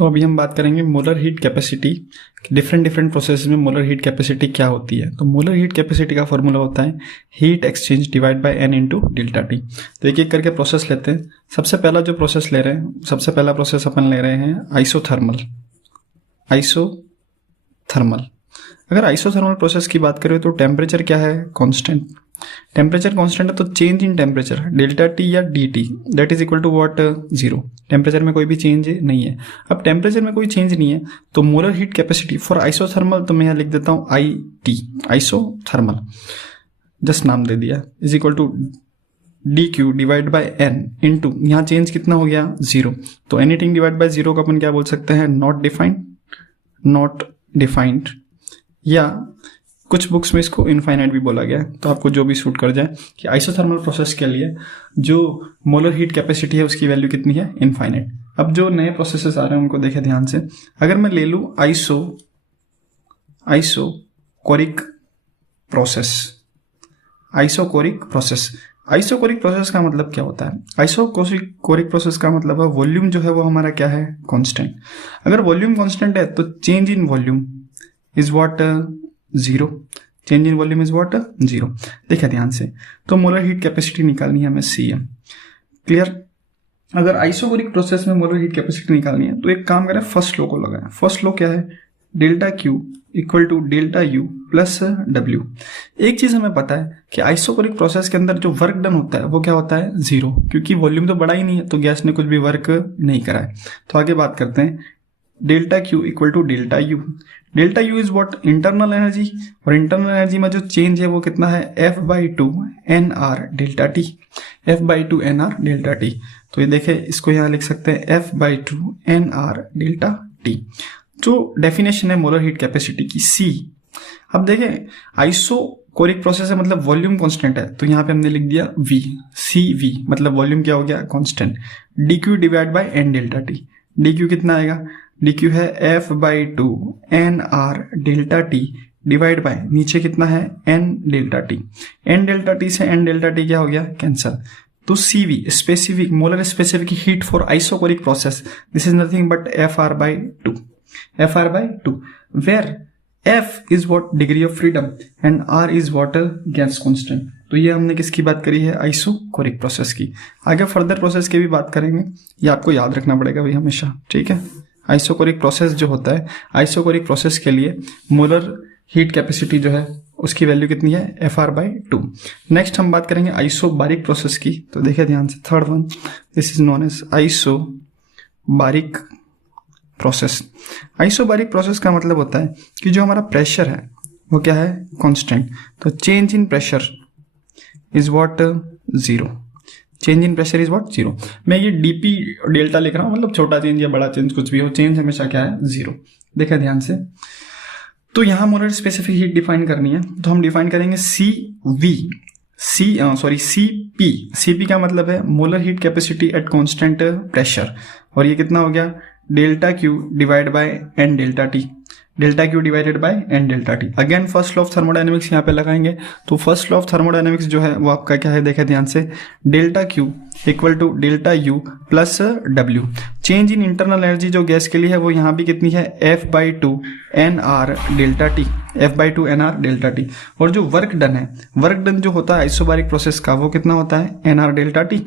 तो अभी हम बात करेंगे molar heat capacity. Different process में मोलर हीट कैपेसिटी क्या होती है। तो मोलर हीट कैपेसिटी का फॉर्मूला होता है heat exchange divide by N into delta T. तो एक एक करके प्रोसेस लेते हैं। सबसे पहला जो प्रोसेस ले रहे हैं, सबसे पहला प्रोसेस अपन ले रहे हैं आइसोथर्मल। अगर आइसोथर्मल प्रोसेस की बात करें तो टेम्परेचर क्या है, कांस्टेंट। टेम्परेचर कांस्टेंट है तो change in temperature delta T या D T that is equal to what, zero. टेम्परेचर में कोई भी चेंज नहीं है। अब टेम्परेचर में कोई चेंज नहीं है तो molar heat capacity for isothermal, तो मैं यहाँ लिख देता हूँ आई टी, आइसोथर्मल, जस्ट नाम दे दिया, is equal to D Q divide by N into, यहाँ चेंज कितना हो गया, जीरो। तो एनीथिंग डिवाइड बाय जीरो को अपन क्या बोल सकते हैं, नॉट डिफाइंड, या कुछ बुक्स में इसको इनफाइनाइट भी बोला गया है। तो आपको जो भी सूट कर जाए कि आइसोथर्मल प्रोसेस के लिए जो मोलर हीट कैपेसिटी है उसकी वैल्यू कितनी है, इनफाइनाइट। अब जो नए प्रोसेसेस आ रहे हैं उनको देखें ध्यान से। अगर मैं ले लूँ आइसोकोरिक प्रोसेस का मतलब क्या होता है, आइसोकोरिक प्रोसेस का मतलब है वॉल्यूम जो है वो हमारा क्या है, कांस्टेंट। अगर वॉल्यूम कांस्टेंट है तो change in volume is what, zero. Change in volume is what, zero. देखिए ध्यान से, तो मोलर हीट कैपेसिटी निकालनी है हमें CM, क्लियर। अगर आइसोकोरिक प्रोसेस में मोलर हीट कैपेसिटी निकालनी है तो एक काम करें, फर्स्ट लॉ को लगाएं। फर्स्ट लॉ क्या है, delta Q equal to delta U plus W. एक चीज हमें पता है कि आइसोकोरिक प्रोसेस के अंदर जो वर्क डन होता है वो क्या होता है, जीरो, क्योंकि वॉल्यूम तो बढ़ा ही नहीं है तो गैस ने कुछ भी वर्क नहीं करा है। तो आगे बात करते हैं, delta Q equal to delta U. Delta U is what, internal energy, और इंटरनल एनर्जी में जो चेंज है वो कितना है, F/2 NR delta T, F/2 NR delta T. तो ये देखे, इसको यहाँ लिख सकते हैं F/2 NR डेल्टा टी, जो डेफिनेशन है मोलर हीट कैपेसिटी की, C। अब देखें, आइसोकोरिक प्रोसेस है मतलब वॉल्यूम कांस्टेंट है, तो यहाँ पे हमने लिख दिया V, CV, मतलब वॉल्यूम क्या हो गया, constant. DQ divide by N delta T, DQ कितना आएगा, DQ है F/2 NR delta T divide by, नीचे कितना है, N delta T. N delta T से N डेल्टा टी क्या हो गया, कैंसल। तो CV specific, molar specific heat for isochoric process, this is nothing but FR/2, where F is what, degree of freedom, and R is what, gas constant. तो ये हमने किसकी बात करी है, आइसोकोरिक प्रोसेस की। आगे फर्दर प्रोसेस की भी बात करेंगे, ये आपको याद रखना पड़ेगा भाई हमेशा, ठीक है। आइसोकोरिक प्रोसेस जो होता है, आइसोकोरिक प्रोसेस के लिए मोलर हीट कैपेसिटी जो है उसकी वैल्यू कितनी है, FR/2। नेक्स्ट हम बात करेंगे आइसोबारिक प्रोसेस की। तो देखिए ध्यान से, third one, this is known as isobaric process. Isobaric process का मतलब होता है कि जो हमारा प्रेशर है वो क्या है, कांस्टेंट। तो change in pressure is what, zero. Change in pressure is what, zero. मैं ये DP डेल्टा लिख रहा हूँ, मतलब छोटा चेंज या बड़ा चेंज कुछ भी हो, चेंज हमेशा क्या है, जीरो। देखा ध्यान से, तो यहाँ मोलर स्पेसिफिक हीट डिफाइन करनी है, तो हम डिफाइन करेंगे CP का मतलब है molar heat capacity at constant pressure, और ये कितना हो गया, delta Q divide by N delta T, delta Q divided by N delta T. Again first law of thermodynamics यहाँ पे लगाएंगे। तो फर्स्ट लॉ ऑफ थर्मोडायनेमिक्स जो है वो आपका क्या है, देखें ध्यान से, delta Q equal to delta U plus W. Change in internal energy जो गैस के लिए है वो यहाँ भी कितनी है, F/2 NR delta T, F/2 NR delta T. और जो वर्क डन है, वर्क डन जो होता है आइसोबारिक प्रोसेस का, वो कितना होता है, NR डेल्टा टी।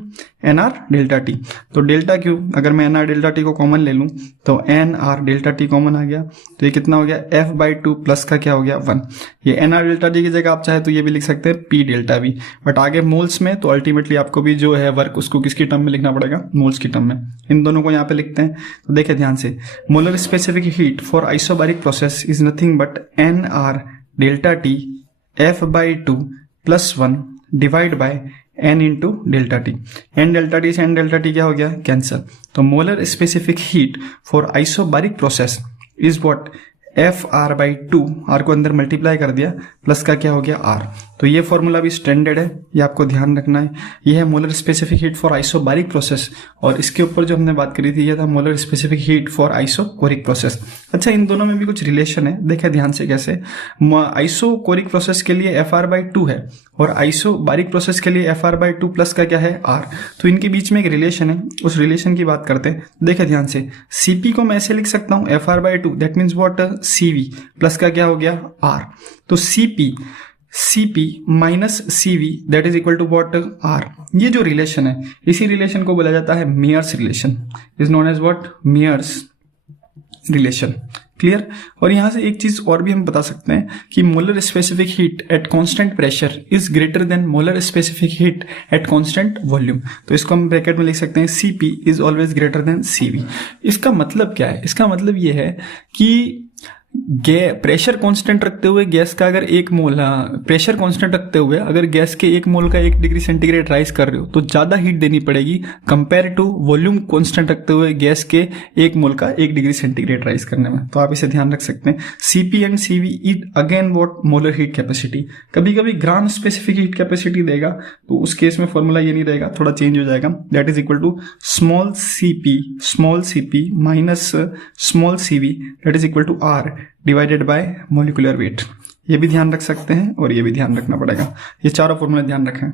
तो डेल्टा क्यू, अगर मैं NR डेल्टा टी को कॉमन ले लूं तो NR डेल्टा टी कॉमन आ गया, तो ये कितना हो गया, F/2 प्लस का क्या हो गया, 1। ये NR डेल्टा टी की जगह आप चाहे तो ये भी लिख सकते हैं P डेल्टा V, बट आगे मोल्स में तो अल्टीमेटली आपको भी जो है वर्क उसको किसकी टर्म में लिखना पड़ेगा, मोल्स की टर्म में। इन दोनों को यहाँ पे लिखते हैं। तो देखिए ध्यान से, molar specific heat for isobaric process is nothing but NR delta T F/2 plus 1 divide by N into delta T. N delta T से N डेल्टा टी क्या हो गया, कैंसल। तो molar specific heat for isobaric process is what, F R by two, R को अंदर multiply कर दिया, plus का क्या हो गया आर। तो ये फॉर्मूला भी स्टैंडर्ड है, ये आपको ध्यान रखना है। ये है molar specific heat for isobaric process, और इसके ऊपर जो हमने बात करी थी ये था molar specific heat for isochoric process. अच्छा, इन दोनों में भी कुछ रिलेशन है, देखें ध्यान से कैसे। आइसोकोरिक प्रोसेस के लिए एफ आर बाई टू है और आइसोबारिक प्रोसेस के लिए F R by two plus का क्या है आर। तो इनके बीच में एक रिलेशन है, उस रिलेशन की बात करते हैं। देखें ध्यान से, सीपी को मैं ऐसे लिख सकता हूं F R by two, that means what CV plus का क्या हो गया आर। तो CP minus CV that is equal to what R. ये जो रिलेशन है, इसी रिलेशन को बोला जाता है Mayer's relation, is known as what Mayer's relation. Clear. और यहां से एक चीज और भी हम बता सकते हैं कि molar specific heat at constant pressure is greater than molar specific heat at constant volume. तो इसको हम ब्रैकेट में लिख सकते हैं CP is always greater than CV. इसका मतलब क्या है? इसका मतलब ये है कि प्रेशर कांस्टेंट रखते हुए गैस का अगर एक मोल, प्रेशर कांस्टेंट रखते हुए अगर गैस के एक मोल का 1 डिग्री सेंटीग्रेड राइज कर रहे हो तो ज्यादा हीट देनी पड़ेगी कंपेयर टू वॉल्यूम कांस्टेंट रखते हुए गैस के एक मोल का 1 डिग्री सेंटीग्रेड राइज करने में। तो आप इसे ध्यान रख सकते हैं। CP and CV is again what molar heat capacity. कभी कभी ग्राम स्पेसिफिक हीट कैपेसिटी देगा, तो उस केस में फॉर्मूला ये नहीं रहेगा, थोड़ा चेंज हो जाएगा। That is equal to small CP minus small CV that is equal to R divided by molecular weight. ये भी ध्यान रख सकते हैं और ये भी ध्यान रखना पड़ेगा। ये चारों फॉर्मूले ध्यान रखें।